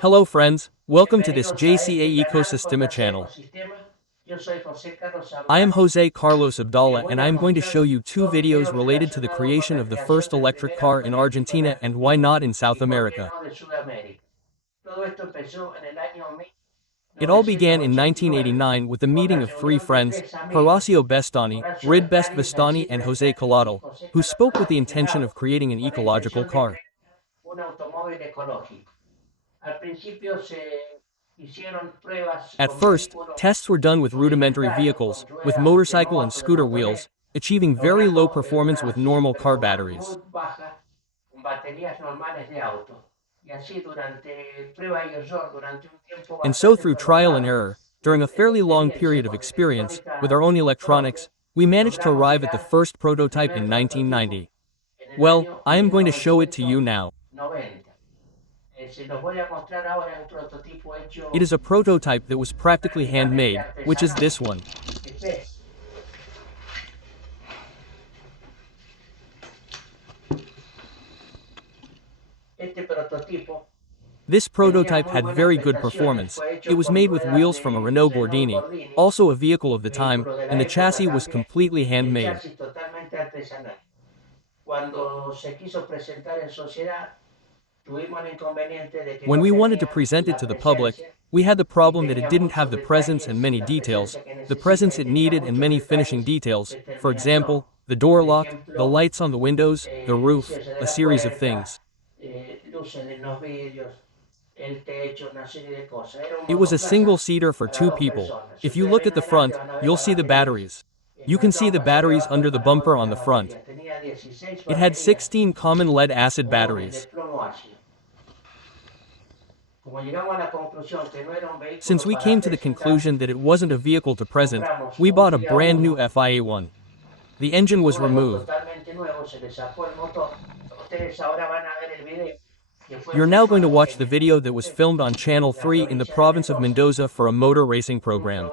Hello friends, welcome to this JCA Ecosistema channel. I am Jose Carlos Abdallah and I am going to show you two videos related to the creation of the first electric car in Argentina and why not in South America. It all began in 1989 with the meeting of three friends, Horacio Bestani, Rid Best Vestani and Jose Collado, who spoke with the intention of creating an ecological car. At first, tests were done with rudimentary vehicles, with motorcycle and scooter wheels, achieving very low performance with normal car batteries. And so through trial and error, during a fairly long period of experience, with our own electronics, we managed to arrive at the first prototype in 1990. Well, I am going to show it to you now. It is a prototype that was practically handmade, which is this one. This prototype had very good performance. It was made with wheels from a Renault Gordini, also a vehicle of the time, and the chassis was completely handmade. When we wanted to present it to the public, we had the problem that it didn't have the presence and many details, the presence it needed and many finishing details, for example, the door lock, the lights on the windows, the roof, a series of things. It was a single-seater for two people. If you look at the front, you'll see the batteries. You can see the batteries under the bumper on the front. It had 16 common lead-acid batteries. Since we came to the conclusion that it wasn't a vehicle to present, we bought a brand new FIA one. The engine was removed. You're now going to watch the video that was filmed on Channel 3 in the province of Mendoza for a motor racing program.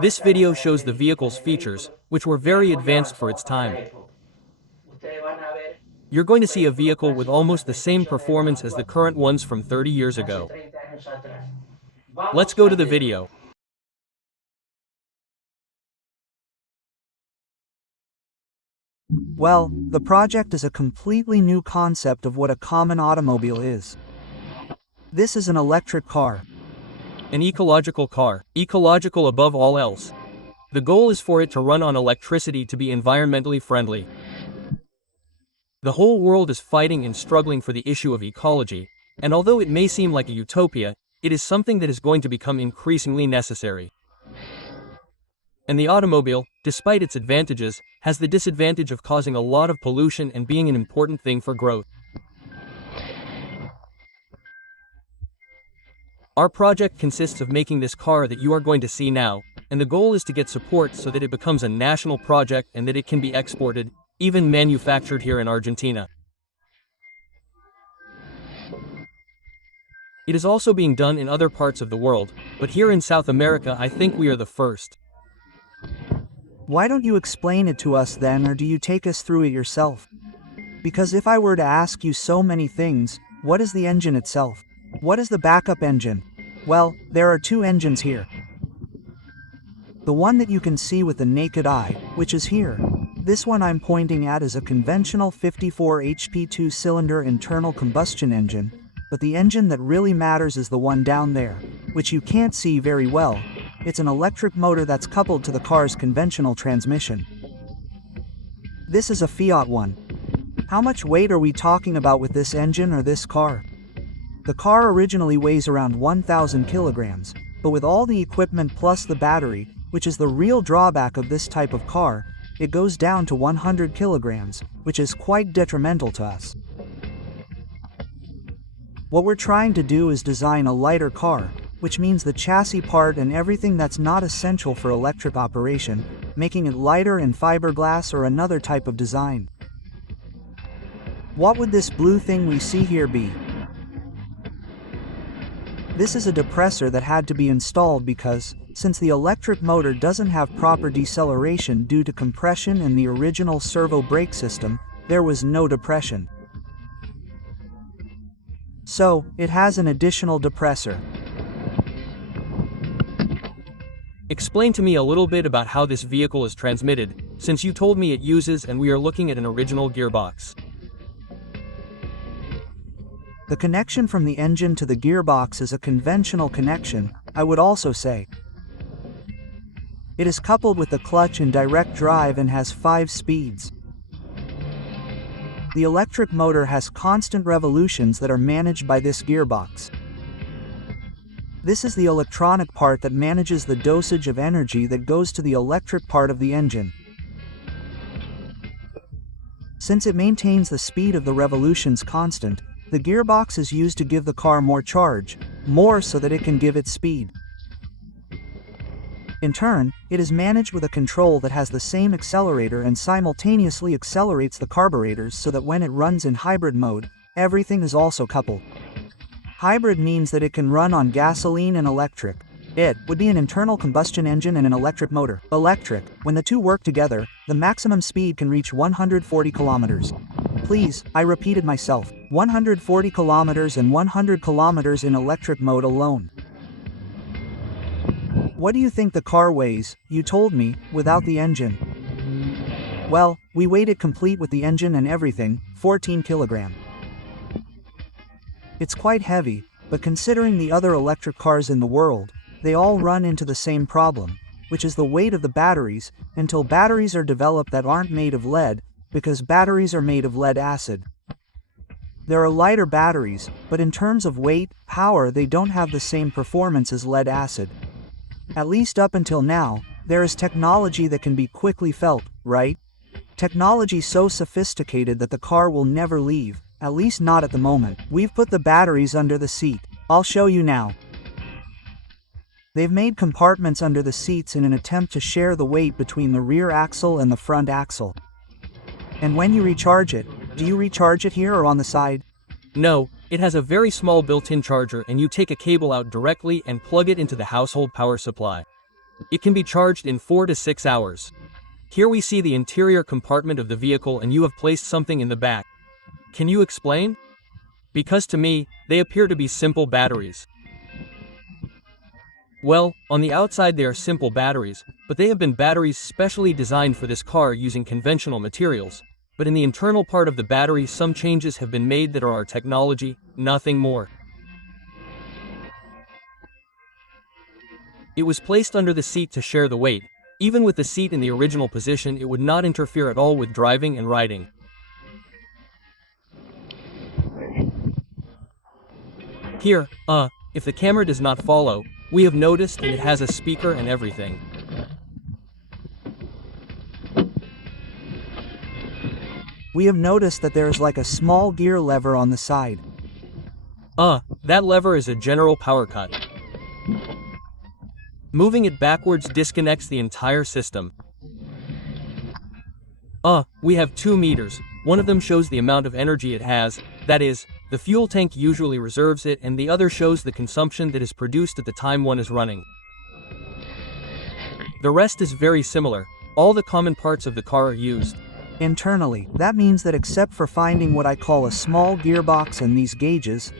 This video shows the vehicle's features, which were very advanced for its time. You're going to see a vehicle with almost the same performance as the current ones from 30 years ago. Let's go to the video. Well, the project is a completely new concept of what a common automobile is. This is an electric car. An ecological car, ecological above all else. The goal is for it to run on electricity to be environmentally friendly. The whole world is fighting and struggling for the issue of ecology, and although it may seem like a utopia, it is something that is going to become increasingly necessary. And the automobile, despite its advantages, has the disadvantage of causing a lot of pollution and being an important thing for growth. Our project consists of making this car that you are going to see now, and the goal is to get support so that it becomes a national project and that it can be exported, even manufactured here in Argentina. It is also being done in other parts of the world, but here in South America I think we are the first. Why don't you explain it to us then, or do you take us through it yourself? Because if I were to ask you so many things, what is the engine itself? What is the backup engine? Well, there are two engines here. The one that you can see with the naked eye, which is here. This one I'm pointing at is a conventional 54 HP 2-cylinder internal combustion engine, but the engine that really matters is the one down there, which you can't see very well. It's an electric motor that's coupled to the car's conventional transmission. This is a Fiat one. How much weight are we talking about with this engine or this car? The car originally weighs around 1,000 kilograms, but with all the equipment plus the battery, which is the real drawback of this type of car, it goes down to 100 kilograms, which is quite detrimental to us. What we're trying to do is design a lighter car, which means the chassis part and everything that's not essential for electric operation, making it lighter in fiberglass or another type of design. What would this blue thing we see here be? This is a depressor that had to be installed because, since the electric motor doesn't have proper deceleration due to compression in the original servo brake system, there was no depression. So, it has an additional depressor. Explain to me a little bit about how this vehicle is transmitted, since you told me it uses and we are looking at an original gearbox. The connection from the engine to the gearbox is a conventional connection, I would also say. It is coupled with the clutch in direct drive and has 5 speeds. The electric motor has constant revolutions that are managed by this gearbox. This is the electronic part that manages the dosage of energy that goes to the electric part of the engine. Since it maintains the speed of the revolutions constant, the gearbox is used to give the car more charge, more so that it can give its speed. In turn, it is managed with a control that has the same accelerator and simultaneously accelerates the carburetors so that when it runs in hybrid mode, everything is also coupled. Hybrid means that it can run on gasoline and electric. It would be an internal combustion engine and an electric motor. Electric, when the two work together, the maximum speed can reach 140 kilometers. Please, I repeated myself, 140 kilometers and 100 kilometers in electric mode alone. What do you think the car weighs, you told me, without the engine? Well, we weighed it complete with the engine and everything, 14 kilogram. It's quite heavy, but considering the other electric cars in the world, they all run into the same problem, which is the weight of the batteries, until batteries are developed that aren't made of lead, because batteries are made of lead acid. There are lighter batteries, but in terms of weight, power they don't have the same performance as lead acid. At least up until now, there is technology that can be quickly felt, right? Technology so sophisticated that the car will never leave, at least not at the moment. We've put the batteries under the seat. I'll show you now. They've made compartments under the seats in an attempt to share the weight between the rear axle and the front axle. And when you recharge it, do you recharge it here or on the side? No, it has a very small built-in charger and you take a cable out directly and plug it into the household power supply. It can be charged in 4 to 6 hours. Here we see the interior compartment of the vehicle and you have placed something in the back. Can you explain? Because to me, they appear to be simple batteries. Well, on the outside they are simple batteries, but they have been batteries specially designed for this car using conventional materials. But in the internal part of the battery some changes have been made that are our technology, nothing more. It was placed under the seat to share the weight. Even with the seat in the original position it would not interfere at all with driving and riding. Here, if the camera does not follow, we have noticed that it has a speaker and everything. We have noticed that there is like a small gear lever on the side. That lever is a general power cut. Moving it backwards disconnects the entire system. We have 2 meters. One of them shows the amount of energy it has, that is, the fuel tank usually reserves it, and the other shows the consumption that is produced at the time one is running. The rest is very similar. All the common parts of the car are used. Internally, that means that except for finding what I call a small gearbox and these gauges,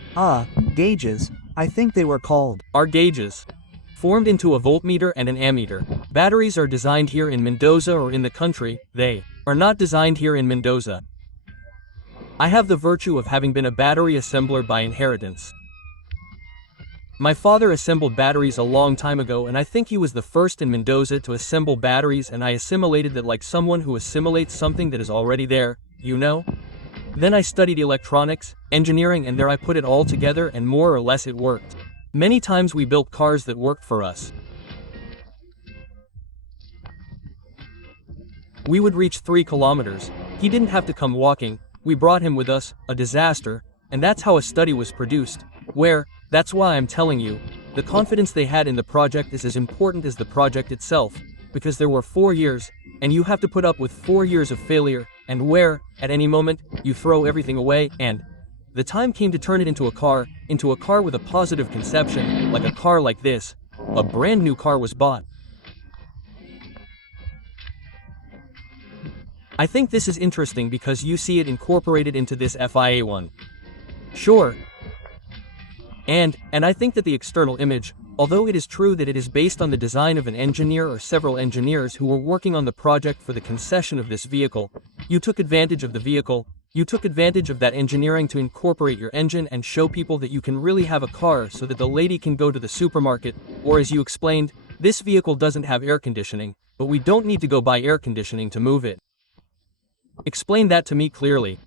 gauges, I think they were called. Are gauges. Formed into a voltmeter and an ammeter. Batteries are designed here in Mendoza or in the country, they are not designed here in Mendoza. I have the virtue of having been a battery assembler by inheritance. My father assembled batteries a long time ago and I think he was the first in Mendoza to assemble batteries, and I assimilated that like someone who assimilates something that is already there, you know? Then I studied electronics, engineering, and there I put it all together and more or less it worked. Many times we built cars that worked for us. We would reach 3 kilometers. He didn't have to come walking. We brought him with us, a disaster, and that's how a study was produced. That's why I'm telling you, the confidence they had in the project is as important as the project itself, because there were 4 years, and you have to put up with 4 years of failure, and where, at any moment, you throw everything away, and the time came to turn it into a car with a positive conception, like a car like this. A brand new car was bought. I think this is interesting because you see it incorporated into this FIA one. Sure. And I think that the external image, although it is true that it is based on the design of an engineer or several engineers who were working on the project for the concession of this vehicle, you took advantage of the vehicle, you took advantage of that engineering to incorporate your engine and show people that you can really have a car so that the lady can go to the supermarket, or as you explained, this vehicle doesn't have air conditioning, but we don't need to go buy air conditioning to move it. Explain that to me clearly.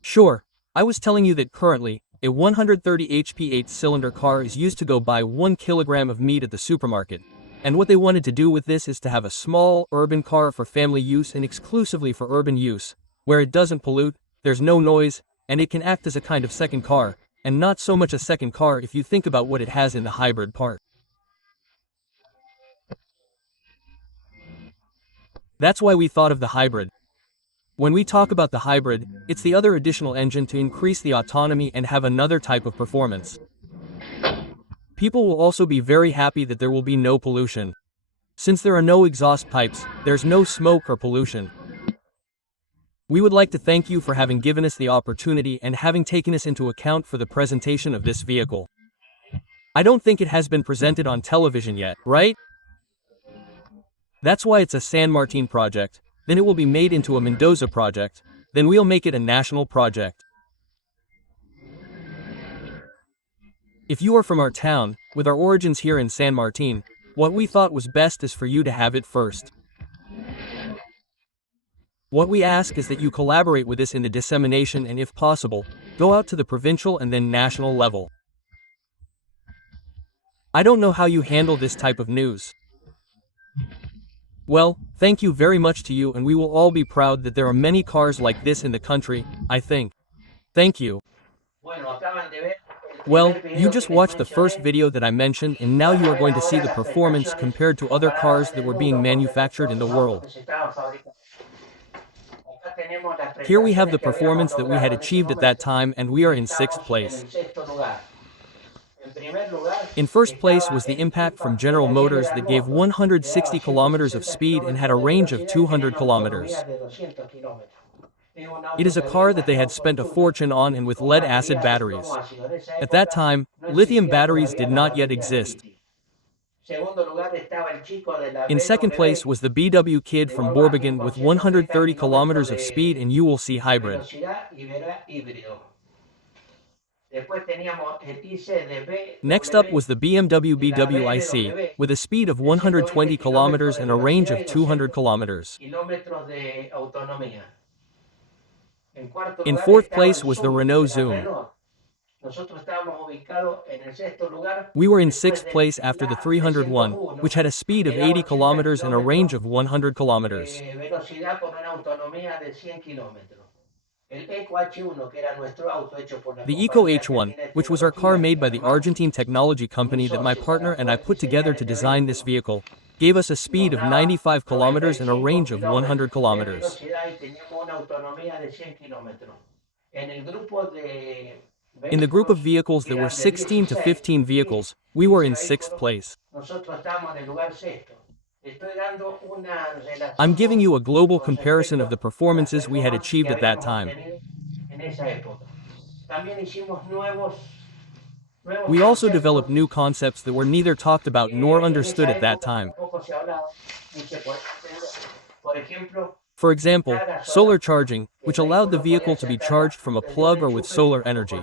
Sure, I was telling you that currently, a 130 HP 8-cylinder car is used to go buy 1 kilogram of meat at the supermarket, and what they wanted to do with this is to have a small, urban car for family use and exclusively for urban use, where it doesn't pollute, there's no noise, and it can act as a kind of second car, and not so much a second car if you think about what it has in the hybrid part. That's why we thought of the hybrid. When we talk about the hybrid, it's the other additional engine to increase the autonomy and have another type of performance. People will also be very happy that there will be no pollution. Since there are no exhaust pipes, there's no smoke or pollution. We would like to thank you for having given us the opportunity and having taken us into account for the presentation of this vehicle. I don't think it has been presented on television yet, right? That's why it's a San Martin project. Then it will be made into a Mendoza project, then we'll make it a national project. If you are from our town, with our origins here in San Martin, what we thought was best is for you to have it first. What we ask is that you collaborate with us in the dissemination and if possible, go out to the provincial and then national level. I don't know how you handle this type of news. Well, thank you very much to you and we will all be proud that there are many cars like this in the country, I think. Thank you. Well, you just watched the first video that I mentioned and now you are going to see the performance compared to other cars that were being manufactured in the world. Here we have the performance that we had achieved at that time and we are in 6th place. In 1st place was the Impact from General Motors that gave 160 kilometers of speed and had a range of 200 kilometers. It is a car that they had spent a fortune on and with lead-acid batteries. At that time, lithium batteries did not yet exist. In 2nd place was the BW Kid from Borbigen with 130 kilometers of speed and you will see hybrid. Next up was the BMW BWiC, with a speed of 120 kilometers and a range of 200 kilometers. In 4th place was the Renault Zoom. We were in 6th place after the 301, which had a speed of 80 kilometers and a range of 100 kilometers. The Eco H1, which was our car made by the Argentine technology company that my partner and I put together to design this vehicle, gave us a speed of 95 kilometers and a range of 100 kilometers. In the group of vehicles that were 16 to 15 vehicles, we were in 6th place. I'm giving you a global comparison of the performances we had achieved at that time. We also developed new concepts that were neither talked about nor understood at that time. For example, solar charging, which allowed the vehicle to be charged from a plug or with solar energy.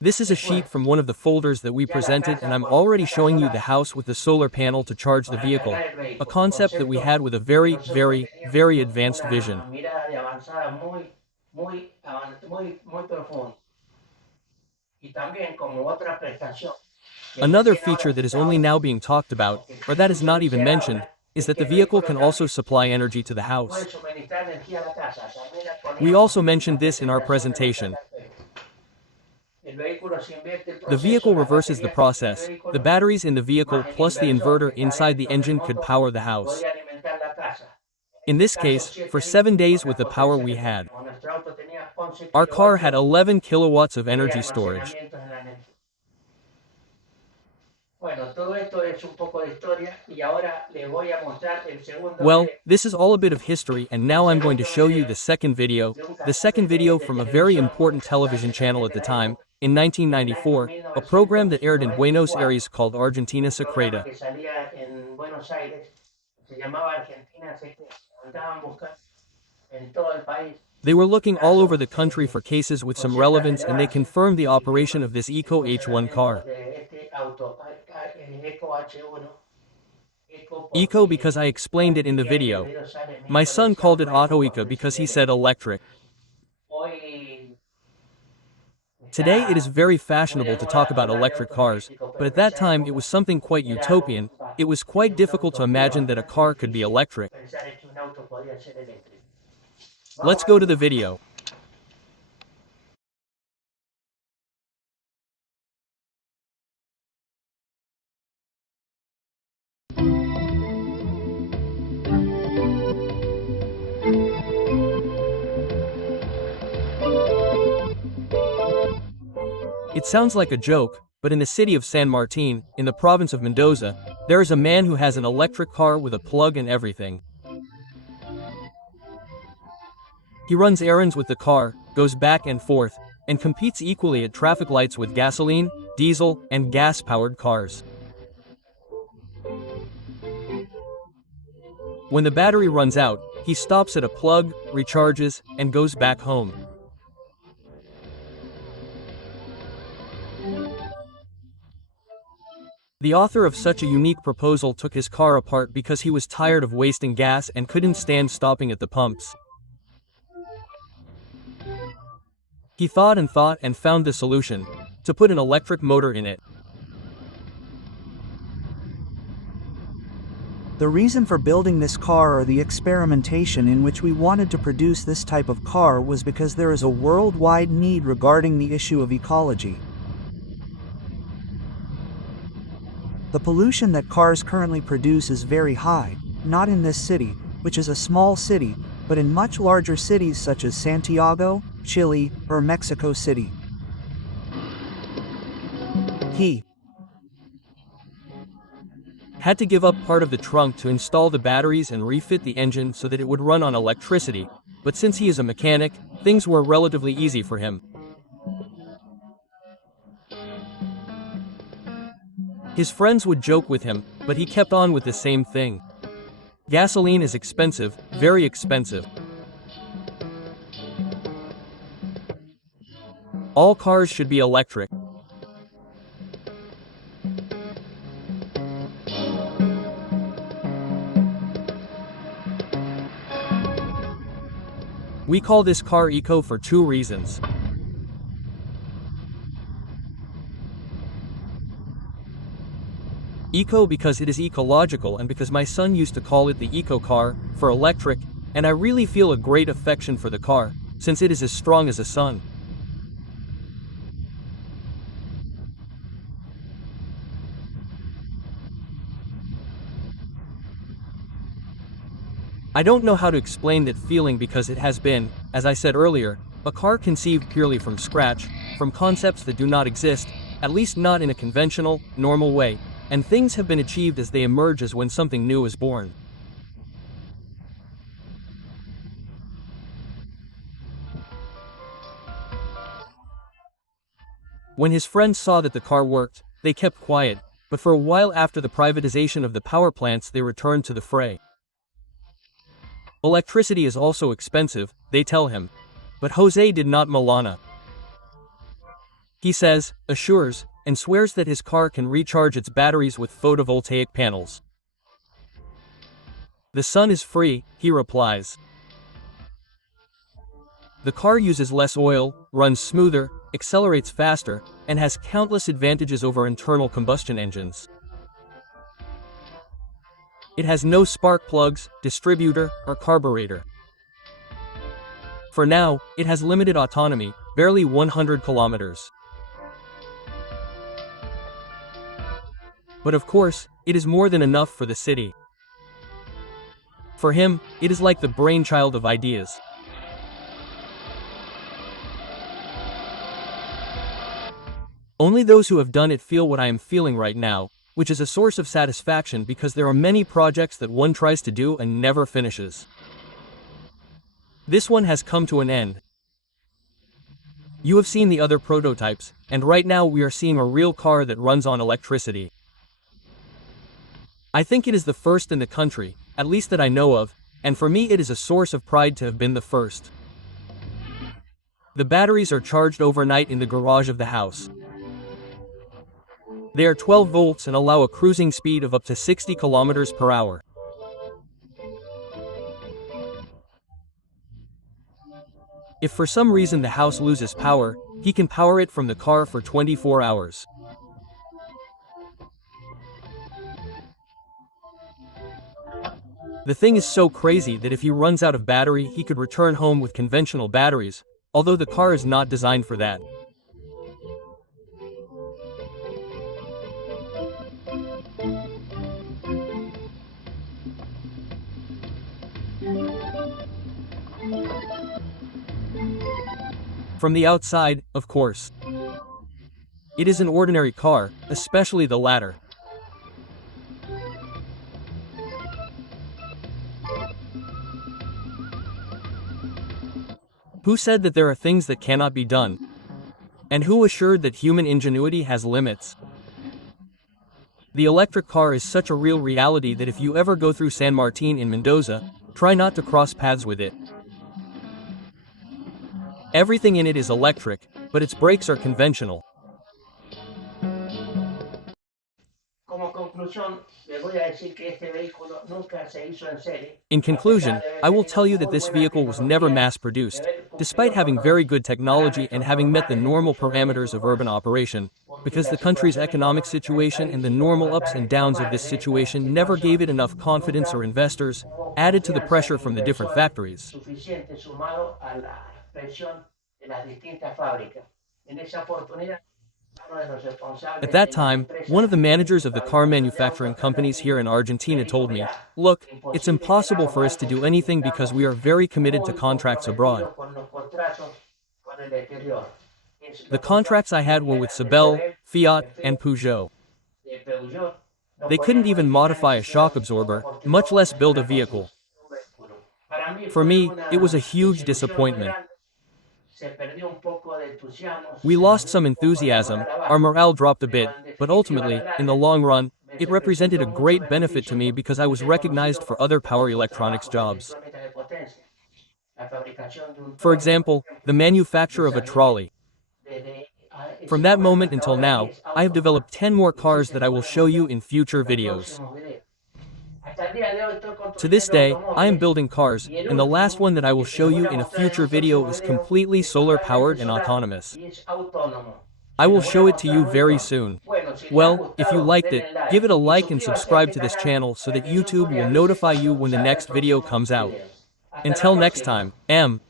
This is a sheet from one of the folders that we presented and I'm already showing you the house with the solar panel to charge the vehicle, a concept that we had with a very advanced vision. Another feature that is only now being talked about, or that is not even mentioned, is that the vehicle can also supply energy to the house. We also mentioned this in our presentation. The vehicle reverses the process. The batteries in the vehicle plus the inverter inside the engine could power the house. In this case, for 7 days with the power we had, our car had 11 kilowatts of energy storage. Bueno, todo esto es un poco de historia y ahora les voy a mostrar el segundo Well, video. this is all a bit of history, and now I'm going to show you the second video, the second video from a very important television channel at the time, in 1994, a program that aired in Buenos Aires called Argentina Un programa Secreta. que salía en Buenos Aires, se llamaba Argentina Secreta. Andaban buscando en todo el país They were looking all over casos the country for cases with some con cierta relevance, and they relevancia confirmed the y operation bueno, of this el Eco H1 car. funcionamiento de este auto, Eco H1, Eco Eco porque because I explained it in the que ahí el video. video sale en mi My son colección called it Eco Autoeca porque because dice he said eléctrico. electric. Hoy Today it is está very muy de fashionable to talk moda about hablar de electric autos cars, eléctricos, but pero at en that esa time it was época something quite era algo utopian. It was era quite una difficult to utopía imagine that a bastante car could be difícil electric. pensar en que un auto podía ser eléctrico. Vamos Let's al go to the video. video. It sounds like a joke, but in the city of San Martin, in the province of Mendoza, there is a man who has an electric car with a plug and everything. He runs errands with the car, goes back and forth, and competes equally at traffic lights with gasoline, diesel, and gas-powered cars. When the battery runs out, he stops at a plug, recharges, and goes back home. The author of such a unique proposal took his car apart because he was tired of wasting gas and couldn't stand stopping at the pumps. He thought and found the solution: to put an electric motor in it. The reason for building this car or the experimentation in which we wanted to produce this type of car was because there is a worldwide need regarding the issue of ecology. The pollution that cars currently produce is very high, not in this city, which is a small city, but in much larger cities such as Santiago, Chile, or Mexico City. He Had to give up part of the trunk to install the batteries and refit the engine so that it would run on electricity, but since he is a mechanic, things were relatively easy for him. His friends would joke with him, but he kept on with the same thing. Gasoline is expensive, very expensive. All cars should be electric. We call this car Eco for two reasons. Eco because it is ecological, and because my son used to call it the Eco car, for electric, and I really feel a great affection for the car, since it is as strong as a sun. I don't know how to explain that feeling because it has been, as I said earlier, a car conceived purely from scratch, from concepts that do not exist, at least not in a conventional, normal way, and things have been achieved as they emerge as when something new is born. When his friends saw that the car worked, they kept quiet, but for a while after the privatization of the power plants they returned to the fray. Electricity is also expensive, they tell him. But Jose did not Milana. He says, assures, and swears that his car can recharge its batteries with photovoltaic panels. The sun is free, he replies. The car uses less oil, runs smoother, accelerates faster, and has countless advantages over internal combustion engines. It has no spark plugs, distributor, or carburetor. For now, it has limited autonomy, barely 100 kilometers. But of course, it is more than enough for the city. For him, it is like the brainchild of ideas. Only those who have done it feel what I am feeling right now, which is a source of satisfaction because there are many projects that one tries to do and never finishes. This one has come to an end. You have seen the other prototypes, and right now we are seeing a real car that runs on electricity. I think it is the first in the country, at least that I know of, and for me it is a source of pride to have been the first. The batteries are charged overnight in the garage of the house. They are 12 volts and allow a cruising speed of up to 60 kilometers per hour. If for some reason the house loses power, he can power it from the car for 24 hours. The thing is so crazy that if he runs out of battery, he could return home with conventional batteries, although the car is not designed for that. From the outside, of course. It is an ordinary car, especially the latter. Who said that there are things that cannot be done? And who assured that human ingenuity has limits? The electric car is such a real reality that if you ever go through San Martin in Mendoza, try not to cross paths with it. Everything in it is electric, but its brakes are conventional. In conclusion, I will tell you that this vehicle was never mass-produced, despite having very good technology and having met the normal parameters of urban operation, because the country's economic situation and the normal ups and downs of this situation never gave it enough confidence or investors, added to the pressure from the different factories. At that time, one of the managers of the car manufacturing companies here in Argentina told me, "Look, it's impossible for us to do anything because we are very committed to contracts abroad." The contracts I had were with Sabel, Fiat, and Peugeot. They couldn't even modify a shock absorber, much less build a vehicle. For me, it was a huge disappointment. We lost some enthusiasm, our morale dropped a bit, but ultimately, in the long run, it represented a great benefit to me because I was recognized for other power electronics jobs. For example, the manufacture of a trolley. From that moment until now, I have developed 10 more cars that I will show you in future videos. To this day, I am building cars, and the last one that I will show you in a future video is completely solar-powered and autonomous. I will show it to you very soon. Well, if you liked it, give it a like and subscribe to this channel so that YouTube will notify you when the next video comes out. Until next time, M.